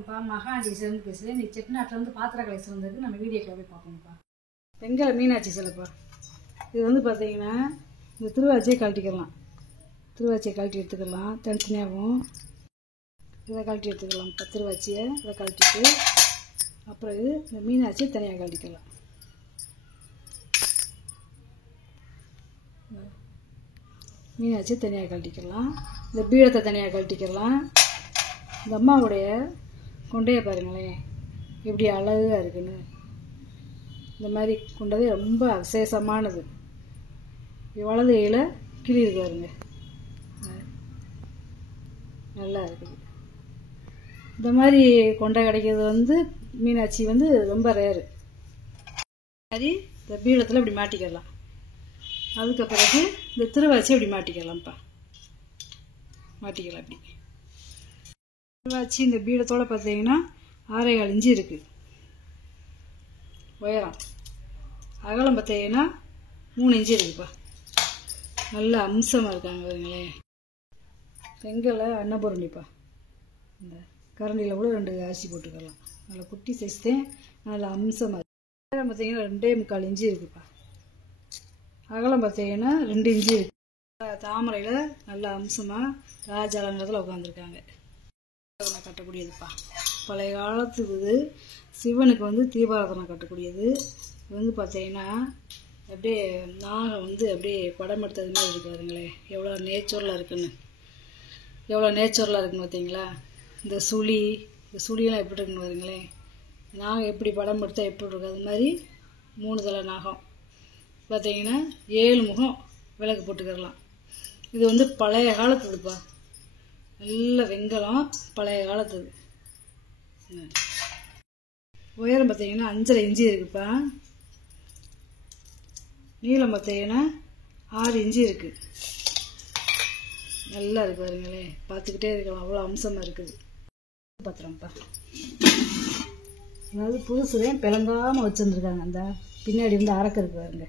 வணக்கம்ப்பா. மகாண்டி சிறந்து பேசுகிறேன். நீ செட்டிநாட்டிலேருந்து பாத்திர கலெக்ஷன் வந்ததுக்கு நம்ம வீடியோக்கில் போய் பார்ப்போம்ப்பா. பெண்களை மீனாட்சி சிலைப்பா. இது வந்து பார்த்தீங்கன்னா இந்த திருவாச்சியை கழட்டிக்கலாம். திருவாச்சியை கழட்டி எடுத்துக்கலாம். தனித்தனியாகவும் இதை கழட்டி எடுத்துக்கலாம். இப்போ திருவாச்சியை இதை கழட்டிட்டு அப்புறம் இது இந்த மீனாட்சியை தனியாக கழட்டிக்கலாம். மீனாட்சியை தனியாக கழட்டிக்கலாம். இந்த பீடத்தை தனியாக கழட்டிக்கலாம். இந்த அம்மாவுடைய கொண்டையை பாருங்களேன் எப்படி அழகாக இருக்குன்னு. இந்த மாதிரி கொண்டது ரொம்ப விசேஷமானது. வலது கையில் கிளி இருக்கு பாருங்க, நல்லா இருக்குது. இந்த மாதிரி கொண்டை கிடைக்கிறது வந்து மீனாட்சி வந்து ரொம்ப ரேரு. மாதிரி இந்த பீடத்தில் இப்படி மாட்டிக்கலாம். அதுக்கு பிறகு இந்த திருவாச்சி இப்படி மாட்டிக்கலாம்ப்பா. மாட்டிக்கலாம் இப்படி. திருவாச்சி இந்த பீடத்தோடு பார்த்தீங்கன்னா 6.25 இன்ச்சு இருக்குது உயரம். அகலம் பார்த்தீங்கன்னா 3 இன்ச்சு இருக்குப்பா. நல்ல அம்சமாக இருக்காங்க பாருங்களேன். செங்கலை அன்னபூரணிப்பா. இந்த கரண்டியில் கூட 2 அரிசி போட்டுக்கலாம். நல்ல குட்டி சைஸ் தான், நல்ல அம்சமாக இருக்குது. உயரம் பார்த்தீங்கன்னா 2.25 இன்ச்சு இருக்குப்பா. அகலம் பார்த்தீங்கன்னா 2 இன்ச்சு இருக்கு. தாமரையில் நல்ல அம்சமாக ராஜாலங்கத்தில் உட்காந்துருக்காங்க. கட்டக்கூடியதுப்பா. பழைய காலத்துக்கு இது சிவனுக்கு வந்து தீபாராதனை கட்டக்கூடியது. இது வந்து பார்த்தீங்கன்னா அப்படியே நாகம் வந்து அப்படியே படம் எடுத்தது மாதிரி இருக்காருங்களே, எவ்வளோ நேச்சுரலாக இருக்குன்னு. எவ்வளோ நேச்சுரலாக இருக்குன்னு பார்த்தீங்களா. இந்த சுழியெல்லாம் எப்படி இருக்குன்னு பாருங்களேன். நாகம் எப்படி படம் எடுத்தால் எப்படி இருக்கும் அது மாதிரி 3 தலை நாகம் பார்த்தீங்கன்னா 7 முகம் விளக்கு போட்டுக்கிறலாம். இது வந்து பழைய காலத்துதுப்பா. நல்ல வெங்கலம், பழைய காலத்துது. உயரம் பார்த்தீங்கன்னா 5.5 இன்ச்சு இருக்குப்பா. நீளம் பார்த்தீங்கன்னா 6 இன்ச்சு இருக்குது. நல்லா இருக்கு பாருங்களே, பார்த்துக்கிட்டே இருக்கலாம். அவ்வளோ அம்சமாக இருக்குது. பத்திரம்ப்பா. அதாவது புதுசுதான் பிளங்காமல் வச்சுருந்துருக்காங்க. அந்த பின்னாடி வந்து அரக்க இருக்கு பாருங்க.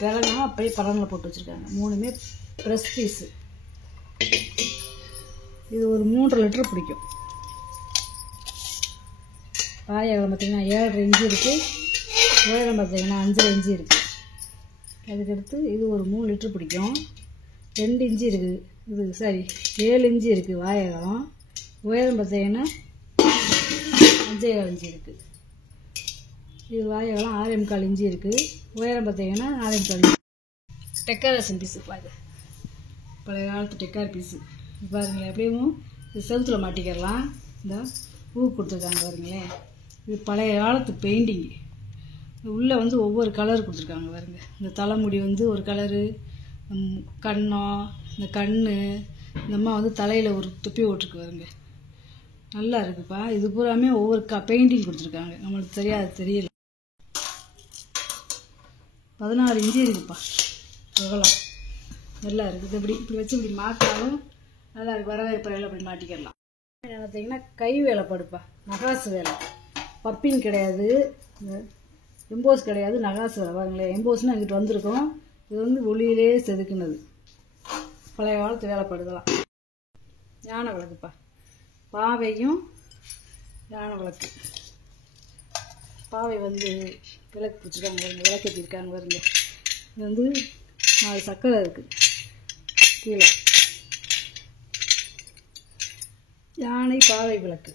பிறகு அப்படியே பழங்களை போட்டு வச்சுருக்காங்க. 3மே ப்ரெஸ் பீஸு. இது ஒரு 3 லிட்டர் பிடிக்கும். பாயகம் பார்த்தீங்கன்னா 7.5 இன்ச்சு இருக்குது. உயரம் பார்த்தீங்கன்னா 5.5 இன்ச்சு இருக்குது. அதுக்கடுத்து இது ஒரு 3 லிட்டர் பிடிக்கும். 2 இன்ச்சு இருக்குது. இது 7 இன்ச்சு இருக்குது வாயகம். உயரம் பார்த்தீங்கன்னா 5.25 இன்ச்சு இருக்குது. இது வாயகம் 6.25 இன்ச்சு இருக்குது. உயரம் பார்த்தீங்கன்னா 4.25 இன்ச்சு. டெக்கரேஷன் பீஸு பாரு, பழைய காலத்து டெக்கார் பீஸு பாருங்களேன். எப்படியும் இது செவுத்தில் மாட்டிக்கிறலாம். இந்த பூ கொடுத்துருக்காங்க பாருங்களேன். இது பழைய காலத்து பெயிண்டிங். உள்ளே வந்து ஒவ்வொரு கலர் கொடுத்துருக்காங்க பாருங்க. இந்த தலைமுடி வந்து ஒரு கலரு, கண்ணம், இந்த கண், இந்த அம்மா வந்து தலையில் ஒரு துப்பி ஓட்டுருக்கு பாருங்க. நல்லா இருக்குப்பா. இது பூராமே ஒவ்வொரு பெயிண்டிங் கொடுத்துருக்காங்க. நம்மளுக்கு தெரியல. 16 இன்ச்சு இருக்குப்பா அகலம். நல்லா இருக்குது. இப்படி வச்சு இப்படி மாற்றினாலும் நல்லா இருக்கு. வரவேற்பறையில் அப்படி மாட்டிக்கிடலாம். பார்த்தீங்கன்னா கை வேலை படுப்பா. நகாசு வேலை. பப்பின் கிடையாது, எம்போஸ் கிடையாது, நகாசு வேலை பாருங்களேன். எம்போஸ்னால் எங்கிட்ட வந்திருக்கோம். இது வந்து ஒளியிலே செதுக்குனது. பழைய காலத்து வேலைப்படுதலாம். யானை விளக்குப்பா. பாவையும் யானை விளக்கு. பாவை வந்து விளக்கு பிடிச்சிருக்காங்க பாருங்க, விளக்கேற்றிருக்காங்க பாருங்க. இது வந்து 4 சக்கரை இருக்குது கீழே. யானை பாவை விளக்கு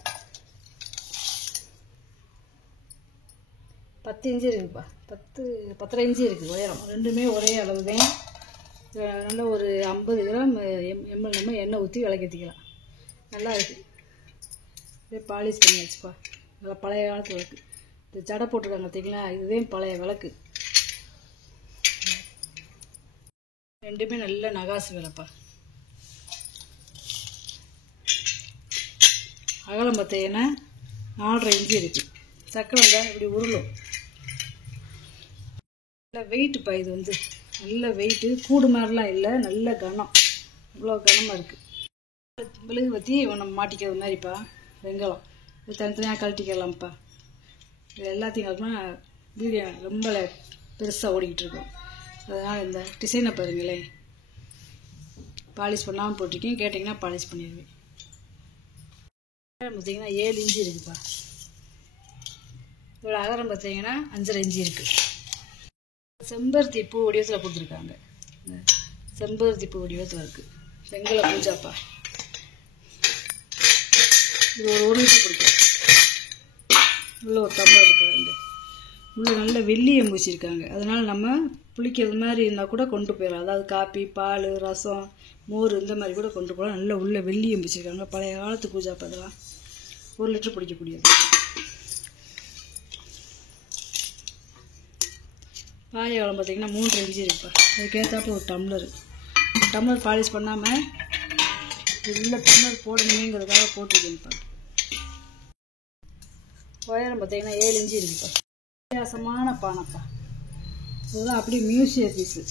10 இன்ச்சு இருக்குப்பா. 10.5 இன்ச்சு இருக்குது உயரம். 2மே ஒரே அளவு தான். நல்லா ஒரு 50 கிராம் எம்எல் நம்ம எண்ணெய் ஊற்றி விளக்கேற்றிக்கலாம். நல்லா இருக்குது. இதே பாலிஷ் பண்ணி வச்சுப்பா. நல்லா பழைய காலத்து விளக்கு. இந்த ஜடை போட்டிருக்காங்க பார்த்தீங்களா, இதுதான் பழைய விளக்கு. 2மே நல்ல நகாசு வேலைப்பா. அகலம் பார்த்தீங்கன்னா 4.5 இன்ச்சு இருக்குது. சக்கரை தான் இப்படி உருளும். நல்ல வெயிட்டுப்பா. இது வந்து நல்ல வெயிட்டு. கூடு மாதிரிலாம் இல்லை, நல்ல கனம். இவ்வளோ கனமாக இருக்குது. விழுகு பற்றி நம்ம மாட்டிக்கிறது மாதிரிப்பா. வெங்கலம் இது தனித்தனியாக கழட்டிக்கலாம்ப்பா. இது எல்லாத்தையும் கழட்டினா வீடியோ ரொம்ப பெருசாக ஓடிக்கிட்டு இருக்கோம். அதனால் இந்த டிசைனை பாருங்களேன். பாலிஷ் பண்ணாமல் போட்டிருக்கேன், கேட்டிங்கன்னா பாலிஷ் பண்ணிடுவேன். பார்த்தீங்கன்னா 7 இன்ச்சு இருக்குப்பா. இதோட அகரம் பார்த்தீங்கன்னா 5.5 இன்ச்சு இருக்குது. செம்பருத்தி பூ வடிவத்தில் கொடுத்துருக்காங்க. செம்பருத்தி பூ வடிவத்தில் இருக்குது. வெங்கல பூஜாப்பா. இது ஒரு லிட்டர் பிடிக்கும். உள்ள ஒரு டம்ளர் இருக்காங்க. உள்ள நல்ல வெள்ளி எம்பு வச்சுருக்காங்க. அதனால் நம்ம புளிக்கிறது மாதிரி இருந்தால் கூட கொண்டு போயிடலாம். அதாவது காப்பி, பால், ரசம், மோர் இந்த மாதிரி கூட கொண்டு போகலாம். நல்ல உள்ள வெள்ளி எம்பு வச்சுருக்காங்க. பழைய காலத்து பூஜாப்பா இதெல்லாம் 1 லிட்டர் பிடிக்கக்கூடியது. பாயவளம் பார்த்திங்கன்னா 3.5 இன்ச்சு இருக்குப்பா. அதுக்கேற்றாப்ப ஒரு டம்ளர் பாலிஷ் பண்ணாமல் உள்ள டம்ளர் போடணுங்கிறதுக்காக போட்டிருக்கேன்ப்பா. உயரம் பார்த்தீங்கன்னா 7 இன்ச்சு இருக்குப்பா. வித்தியாசமான பானைப்பா. இதெல்லாம் அப்படியே மியூசியம் பீஸு.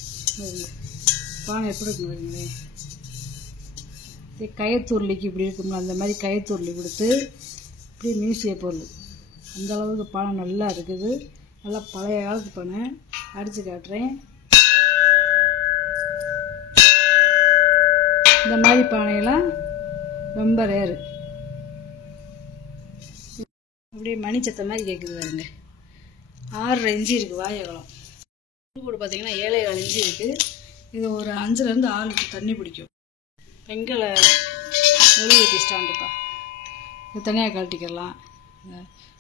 பானை எப்படி இருக்குன்னு வைங்களேன். கயத்தூர்லிக்கு இப்படி இருக்கும்ல, அந்த மாதிரி கயத்தூர்லி கொடுத்து அப்படியே மியூசிய பொருள். அந்தளவுக்கு பானை நல்லா இருக்குது. நல்லா பழைய காலத்து பானை. அடித்து காட்டுறேன். இந்த மாதிரி பானையெல்லாம் ரொம்ப ரேரு. அப்படியே மணிச்சத்தை மாதிரி கேட்குது பாருங்க. 6.5 இன்ச்சு இருக்குது வாயகலம். கூட பார்த்தீங்கன்னா 7.25 இன்ச்சு இருக்குது. இது ஒரு 5லேருந்து 6 லிட்டர் தண்ணி பிடிக்கும். வெங்கல மெழுகுவர்த்தி ஸ்டாண்டுப்பா. இது தனியாக கழட்டிக்கலாம்.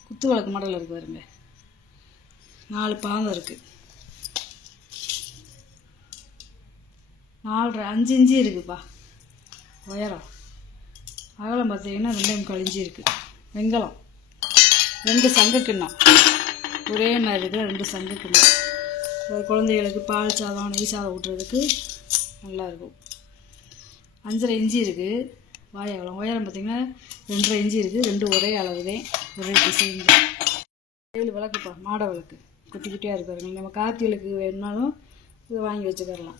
குத்து விளக்கு மாடல் இருக்குது பாருங்க. 4 பாதம் இருக்குது. 4.5 இன்ச்சு இருக்குப்பா உயரம். அகலம் பார்த்தீங்கன்னா 2.25 இன்ச்சு இருக்குது. வெங்கலம் 2 சங்கு கிண்ணம் ஒரே மாதிரி இருக்கிற 2 சங்கு கிண்ணம். குழந்தைகளுக்கு பால் சாதம், நெய் சாதம் ஊட்டுறதுக்கு நல்லாயிருக்கும். 5.5 இன்ச்சு இருக்குது வாயகலம். உயரம் பார்த்திங்கன்னா 2.5 இன்ச்சு இருக்குது. 2 ஒரே அளவுதான், ஒரே டிசைன். 7 விளக்குப்பா. மாட விளக்கு குட்டி குட்டியாக இருக்காருங்க. நம்ம கார்த்திகளுக்கு வேணுனாலும் இதை வாங்கி வச்சுக்கலாம்.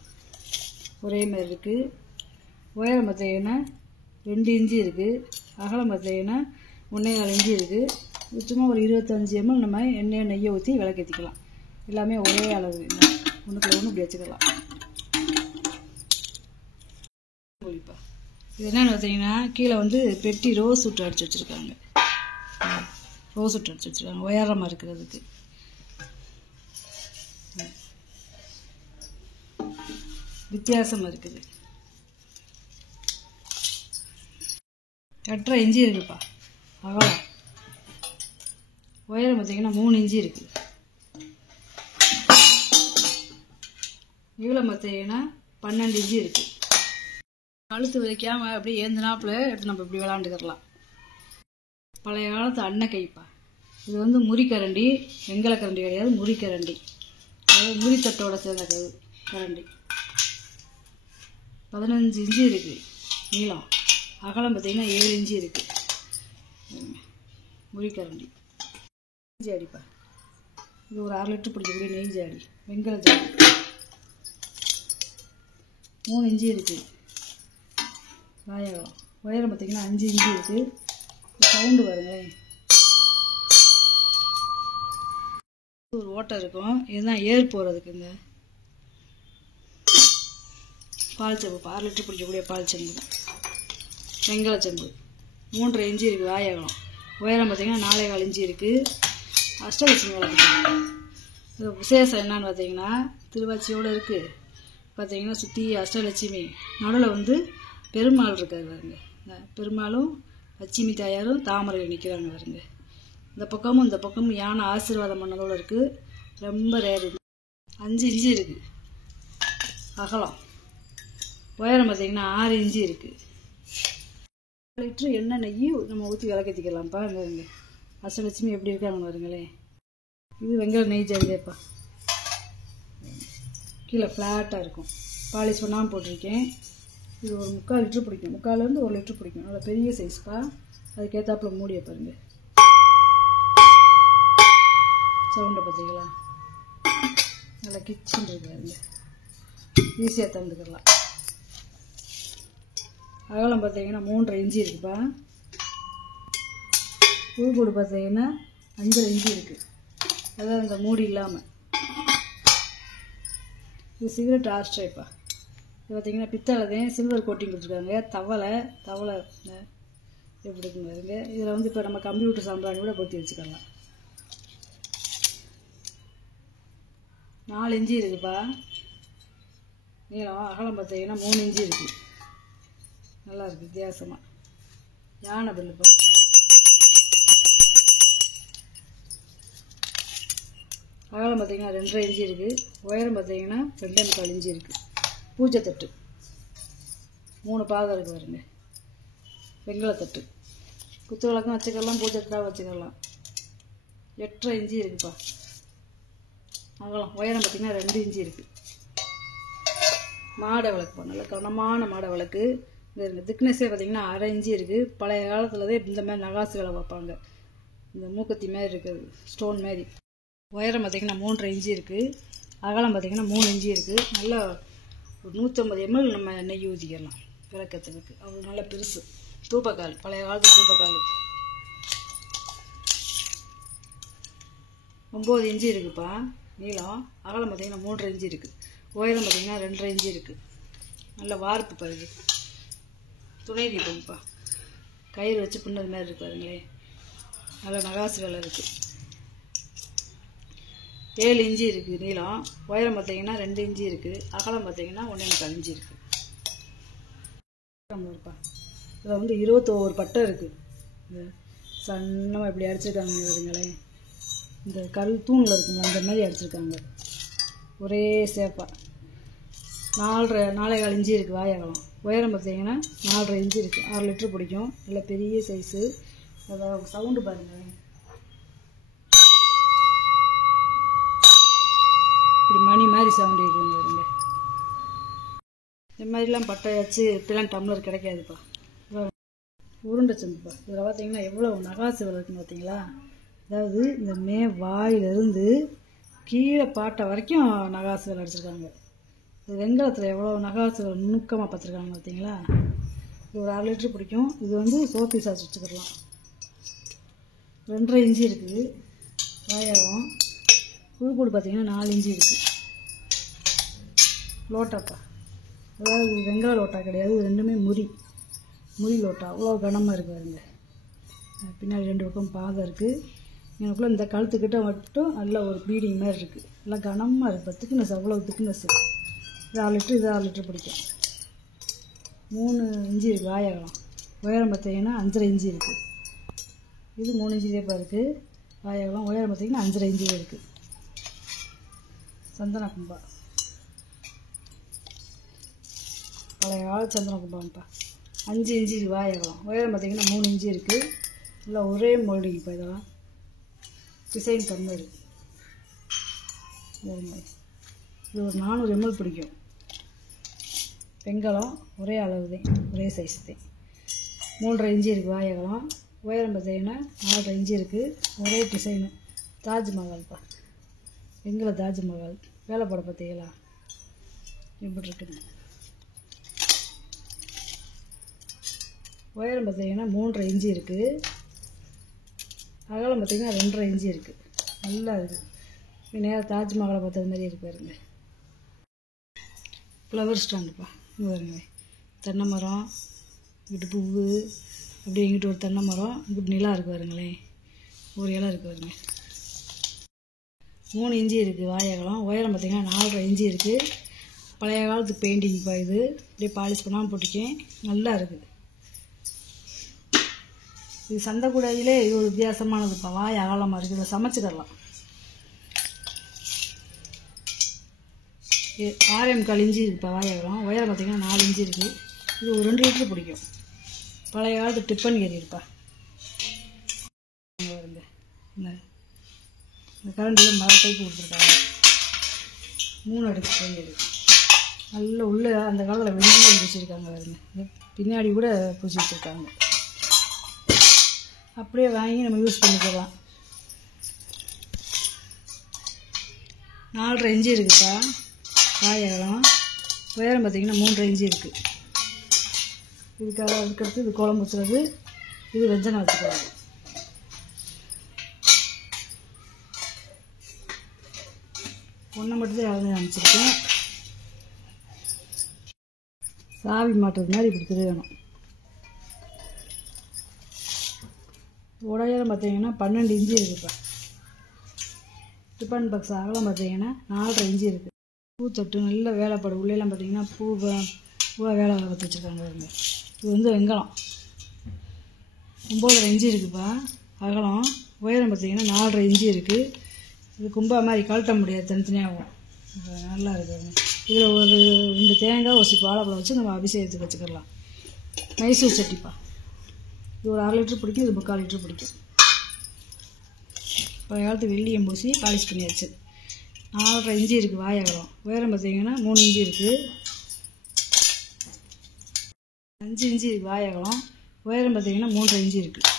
ஒரே மாதிரி இருக்குது. உயரம் பார்த்தீங்கன்னா 2 இன்ச்சு இருக்குது. அகலம் பார்த்தீங்கன்னா 1.25 இன்ச்சு இருக்குது. சும்மா ஒரு 25 ml நம்ம எண்ணெய் நெய்யை ஊற்றி விளக்கேற்றிக்கலாம். எல்லாமே ஒரே அளவு, ஒன்றுக்குள்ள ஒன்று இப்படி வச்சுக்கலாம். ஒளிப்பா. இது என்னென்னு பார்த்தீங்கன்னா கீழே வந்து பெட்டி ரோஸ் விட்டு அடித்து வச்சுருக்காங்க. ரோஸ் விட்டு அடித்து வச்சுருக்காங்க உயரமாக இருக்கிறதுக்கு. வித்தியாசமாக இருக்குது. 8.5 இன்ச்சு இருக்குப்பா அகலம். உயரம் பார்த்தீங்கன்னா 3 இன்ச்சு இருக்குது. நீளம் பார்த்தீங்கன்னா 12 இன்ச்சு இருக்குது. கழுத்து வைக்காமல் அப்படியே ஏந்தினாப்புல எடுத்து நம்ம இப்படி விளாண்டுக்கிறலாம். பழைய காலத்து அன்னைக்கைப்பா. இது வந்து முறிக்கரண்டி, வெங்கல கரண்டி கிடையாது, முறிக்கரண்டி. அதாவது முறித்தட்டோட சேர்ந்த கரண்டி. 15 இன்ச்சு இருக்குது நீளம். அகலம் பார்த்தீங்கன்னா 7 இன்ச்சு இருக்குது. முறிக்கரண்டி ஜாடிப்பா. இது ஒரு 1/2 லிட்டர் பிடிக்கக்கூடிய நெய் ஜாடி, வெங்கல ஜாடி. 3 இன்ச்சு இருக்குது வாயகலம். உயரம் பார்த்தீங்கன்னா 5 இன்ச்சு இருக்குது. சவுண்டு பாருங்க. ஒரு ஓட்டை இருக்கும். இதுதான் ஏர் போகிறதுக்குங்க. பால் செம்பு 6 லிட்டர் பிடிக்கக்கூடிய பால் செம்பு, வெங்கல செம்பு. 3.5 இன்ச்சு இருக்குது வாயகலம். உயரம் பார்த்தீங்கன்னா 4.25 இன்ச்சு இருக்குது. அஷ்டலட்சுமி விளக்கு. இது விசேஷம் என்னன்னு பார்த்தீங்கன்னா திருவாச்சியோடு இருக்குது. பார்த்தீங்கன்னா சுற்றி அஷ்டலட்சுமி, நடுவில் வந்து பெருமாள் இருக்காரு பாருங்க. பெருமாளும் லட்சுமி தாயாரும் தாமரையில் நிற்கிறாங்க பாருங்க. இந்த பக்கமும் இந்த பக்கமும் யானை ஆசீர்வாதம் பண்ணதோடு இருக்குது. ரொம்ப ரேரு. 5 இன்ச்சு இருக்குது அகலம். உயரம் பார்த்தீங்கன்னா 6 இன்ச்சு இருக்குது. 1 லிட்டர் எண்ணெய் நெய் நம்ம ஊற்றி விளக்கேற்றிக்கலாம்ப்பா. இங்கே அஷ்டலட்சுமி எப்படி இருக்காங்க பாருங்களேன். இது வெங்கல நெய் ஜாடிப்பா. கீழே ஃப்ளாட்டாக இருக்கும். பாலிஷ் பண்ணாமல் போட்டிருக்கேன். இது ஒரு 3/4 லிட்டர் பிடிக்கும். 3/4லேருந்து 1 லிட்டர் பிடிக்கும். நல்லா பெரிய சைஸ்ப்பா. அதுக்கேற்றாப்புல மூடியை பாருங்க. சவுண்டை பார்த்தீங்களா? நல்லா கிச்சன் இருக்காருங்க. ஈஸியாக தந்துக்கலாம். அகலம் பார்த்தீங்கன்னா 3.5 இன்ச்சு இருக்குப்பா. பூக்கூடு பார்த்தீங்கன்னா 5.5 இன்ச்சு இருக்குது. அதாவது இந்த மூடி இல்லாமல். இது சிகரெட் ஆஸ்ட்ரேப்பா. இது பார்த்திங்கன்னா பித்தளைதான் சில்வர் கோட்டிங் கொடுத்துருக்காங்க. தவளை எப்படி இருக்குங்க பாருங்க. இதில் வந்து இப்போ நம்ம கம்ப்யூட்டர் சாம்பிராணி கூட பொத்தி வச்சுக்கலாம். 4 இன்ச்சு இருக்குப்பா நீளம். அகலம் பார்த்தீங்கன்னா 3 இன்ச்சு இருக்குது. நல்லா இருக்குது வித்தியாசமாக. யானை பில்லுப்பா. அகலம் பார்த்தீங்கன்னா 2.5 இன்ச்சு இருக்குது. உயரம் பார்த்தீங்கன்னா 2.25 இன்ச்சு இருக்குது. பூஜை தட்டு 3 பாகம் இருக்குது பாருங்க. வெங்கலத்தட்டு குத்து விளக்கம் வச்சுக்கலாம், பூஜை தட்டாக வச்சுக்கலாம். 8.5 இன்ச்சு இருக்குப்பா அகலம். உயரம் பார்த்திங்கன்னா 2 இன்ச்சு இருக்குது. மாடை விளக்குப்பா, நல்ல கனமான மாடை விளக்கு. இந்த இருக்குது திக்னஸே பார்த்திங்கன்னா 1/2 இன்ச்சு இருக்குது. பழைய காலத்தில் தான் இந்த மாதிரி நகாசுகளை வைப்பாங்க. இந்த மூக்கத்தி மாதிரி இருக்குது, ஸ்டோன் மாதிரி. உயரம் பார்த்திங்கன்னா 3.5 இன்ச்சு இருக்குது. அகலம் பார்த்திங்கன்னா 3 இன்ச்சு இருக்குது. நல்லா ஒரு 150 ml நம்ம நெய் ஊற்றிக்கலாம் விளக்கத்துக்கு. அவ்வளோ நல்லா பெருசு. தூப்பக்கால், பழைய காலத்து தூப்பக்கால். 9 இன்ச்சு இருக்குப்பா நீளம். அகலம் பார்த்திங்கன்னா 3.5 இன்ச்சு இருக்குது. உயரம் பார்த்திங்கன்னா 2.5 இன்ச்சு இருக்குது. நல்ல வார்ப்பு பாருங்க. துணை தீபம்ப்பா, கயிறு வச்சு பின்னது மாதிரி இருக்கு பாருங்களே. நல்ல நகாசு வேலை இருக்குது. 7 இன்ச்சு இருக்குது நீளம். உயரம் பார்த்திங்கன்னா 2 இன்ச்சு இருக்குது. அகலம் பார்த்திங்கன்னா 1.25 இன்ச்சு இருக்குது. இருப்பா இதில் வந்து 21 பட்டை இருக்குது. இந்த சன்னமாக இப்படி அடிச்சிருக்காங்க பாருங்களேன். இந்த கல் தூணில் இருக்குங்க அந்த மாதிரி அடிச்சிருக்காங்க. ஒரே சேப்பாக 4.25 இன்ச்சு இருக்குது வாய் அகலம். உயரம் பார்த்திங்கன்னா 4.5 இன்ச்சு இருக்குது. 6 லிட்டர் பிடிக்கும். நல்ல பெரிய சைஸு. அதாவது சவுண்டு பாருங்கள். இப்படி மணி மாதிரி சவுண்டு இருக்குங்க பாருங்க. இந்த மாதிரிலாம் பட்டை வச்சு இப்படிலாம் டம்ளர் கிடைக்காதுப்பா. உருண்டை செம்புப்பா. இதில் பார்த்தீங்கன்னா எவ்வளோ நகாசு இருக்குன்னு பார்த்தீங்களா. அதாவது இந்த வாயிலிருந்து கீழே பாட்டை வரைக்கும் நகாசு வேலை அடிச்சிருக்காங்க. இது வெங்கலத்தில் எவ்வளோ நகாசு நுணுக்கமாக பார்த்துருக்காங்க பார்த்தீங்களா. இது ஒரு 6 லிட்டர் பிடிக்கும். இது வந்து சோப்பி சாஸ் வச்சுக்கிடலாம். 2.5 இன்ச்சு இருக்குது வாயகம். புழுக்கூடு பார்த்தீங்கன்னா 4 இன்ச்சு இருக்குது. லோட்டாப்பா, அதாவது வெங்காய லோட்டா கிடையாது, இது ரெண்டுமே முறி லோட்டா. அவ்வளோ கனமாக இருக்குது பாருங்க. பின்னாடி 2 பக்கம் பாகம் இருக்குது. எனக்குள்ளே இந்த கழுத்துக்கிட்ட மட்டும் நல்ல ஒரு பீடிங் மாதிரி இருக்குது. நல்லா கனமாக இருக்குது. திக்னஸ் அவ்வளோ திக்னஸ்ஸு. இது 6 லிட்டர், இது 6 லிட்டர் பிடிக்கும். 3 இன்ச்சு இருக்குது வாயகம். உயரம் பார்த்தீங்கன்னா 5.5 இன்ச்சு இருக்குது. இது 3 இன்ச்சு சேப்பாக இருக்குது வாயகம். உயரம் பார்த்தீங்கன்னா 5.5 இன்ச்சு இருக்குது. சந்தன கும்பா, பழைய கால சந்தன கும்பாப்பா. 5 இன்ச்சு வாயகம். உயரம் பார்த்திங்கன்னா 3 இன்ச்சு இருக்குது. இல்லை ஒரே மோல்டிங். இப்போ இதெல்லாம் டிசைன் பண்ணது. இது ஒரு 400 ml பிடிக்கும். வெங்கலம் ஒரே அளவு தான், ஒரே சைஸ் தான். 3.5 இன்ச்சு இருக்குது வாயகம். உயரம் பார்த்திங்கன்னா 4.5 இன்ச்சு இருக்குது. ஒரே டிசைனு. தாஜ்மஹால்ப்பா, வெங்கல தாஜ்மஹால். வேலைப்பாடு பார்த்தீங்களா எப்படி இருக்குன்னு. உயரம் பார்த்தீங்கன்னா 3.5 இன்ச்சு இருக்குது. அகலம் பார்த்தீங்கன்னா 2.5 இன்ச்சு இருக்குது. நல்லா இருக்குது. நேராக தாஜ்மஹாலை பார்த்தது மாதிரி இருக்கு பாருங்க. ஃப்ளவர் ஸ்டாண்டுப்பா. இங்கே பாருங்க, தென்னை மரம், இங்கிட்டு பூவு, அப்படி இங்கிட்டு ஒரு தென்னை மரம், இங்கிட்டு நிலா இருக்குது பாருங்களேன். ஒரு இலை இருக்குது பாருங்க. 3 இன்ச்சு இருக்குது வாயகலம். உயரம் பார்த்திங்கன்னா 4.5 இன்ச்சு இருக்குது. பழைய காலத்து பெயிண்டிங்ப்பா. இது அப்படியே பாலிஷ் பண்ணாமல் போட்டிருக்கேன். நல்லா இருக்குது. இது சந்தைக்கூடையிலே இது ஒரு வித்தியாசமானதுப்பா. வாய் அகலமாக இருக்குது. இதை சமைச்சிடலாம். 6.25 இன்ச்சு இருக்குப்பா வாயகலம். உயரம் பார்த்திங்கன்னா 4 இன்ச்சு இருக்குது. இது ஒரு 2 லிட்டர் பிடிக்கும். பழைய காலத்து டிஃபன் ஏரியிருப்பா. வருங்க, இந்த கரண்டியில் மர டைப்பு கொடுத்துருக்காங்க. 3 அடுக்கு கரண்டி. நல்ல உள்ளே அந்த காலத்தில் வெள்ளி வச்சுருக்காங்க பாருங்க. பின்னாடி கூட பூச்சி வச்சுருக்காங்க. அப்படியே வாங்கி நம்ம யூஸ் பண்ணிக்கலாம். 4.5 இன்ச்சு இருக்குப்பா வாயகம். உயரம் பார்த்திங்கன்னா 3.5 இன்ச்சு இருக்குது. இதுக்காக அதுக்கடுத்து இது குழம்பு வச்சுறது, இது வெஞ்சனை வச்சுக்கிறது. ஒன்றை மட்டும்தான் அனுப்பிச்சிருக்கேன். சாவி மாட்டுறது மாதிரி இப்படி திருகணும். உடையரம் பார்த்தீங்கன்னா 12 இன்ச்சு இருக்குப்பா. டிஃபன் பாக்ஸ் அகலம் பார்த்தீங்கன்னா 4.5 இன்ச்சு இருக்குது. பூத்தொட்டு நல்ல வேலைப்பாடு. உள்ளேலாம் பார்த்தீங்கன்னா பூவாக வேலை பார்த்து வச்சுருக்காங்க. இது வந்து வெங்காயம் 9.5 இன்ச்சு இருக்குப்பா அகலம். உயரம் பார்த்தீங்கன்னா 4.5 இன்ச்சு இருக்குது. இது கும்பா மாதிரி கழட்ட முடியாது, தனித்தனியாகும். நல்லா இருக்குது. இதில் ஒரு 2 தேங்காய் ஒரு சிப்பு வாழைப்பழம் வச்சு நம்ம அபிஷேகத்துக்கு வச்சுக்கலாம். மைசூர் சட்டிப்பா. இது ஒரு 1/2 லிட்டர் பிடிக்கும், இது 3/4 லிட்டர் பிடிக்கும். பழைய காலத்து வெள்ளியம் பூசி பாலிஷ் பண்ணியாச்சு. 4.5 இன்ச்சு இருக்குது வாய் அகலம். உயரம் பார்த்தீங்கன்னா 3 இன்ச்சு இருக்குது. 5 இன்ச்சு இருக்குது வாய் அகலம். உயரம் பார்த்தீங்கன்னா 3.5 இன்ச்சு இருக்குது.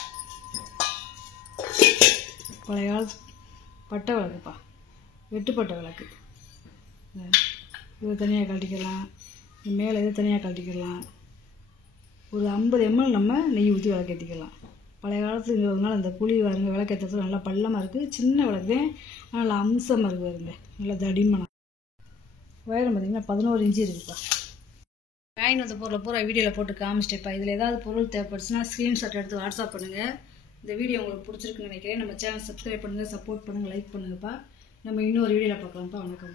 பழைய காலத்து பட்டை விளக்குப்பா, வெட்டுப்பட்டை விளக்கு. இதை தனியாக கழட்டிக்கலாம், மேலே இதை தனியாக கழட்டிக்கலாம். ஒரு 50 ml நம்ம நெய் ஊற்றி விளக்கேற்றிக்கலாம். பழைய காலத்துங்கிறதுனால அந்த புளி வருங்க விளக்கேற்றத்துல நல்லா பள்ளமாக இருக்குது. சின்ன விளக்கு நல்லா அம்சமாக இருக்குது வருங்க, நல்லா தடிமனம். உயரம் பார்த்திங்கன்னா 11 இன்ச்சு இருக்குப்பா. வாங்கிட்டு வந்த பொருளை பூரா வீடியோவில் போட்டு காமிச்சிட்டேப்பா. இதில் ஏதாவது பொருள் தேவைப்படுச்சுன்னா ஸ்க்ரீன்ஷாட் எடுத்து வாட்ஸ்அப் பண்ணுங்கள். இந்த வீடியோ உங்களுக்கு பிடிச்சிருக்குன்னு நினைக்கிறேன். நம்ம சேனல் சப்ஸ்கிரைப் பண்ணுங்கள், சப்போர்ட் பண்ணுங்கள், லைக் பண்ணுங்கப்பா. நம்ம இன்னொரு வீடியோவில் பார்க்கலாம்ப்பா. வணக்கம்.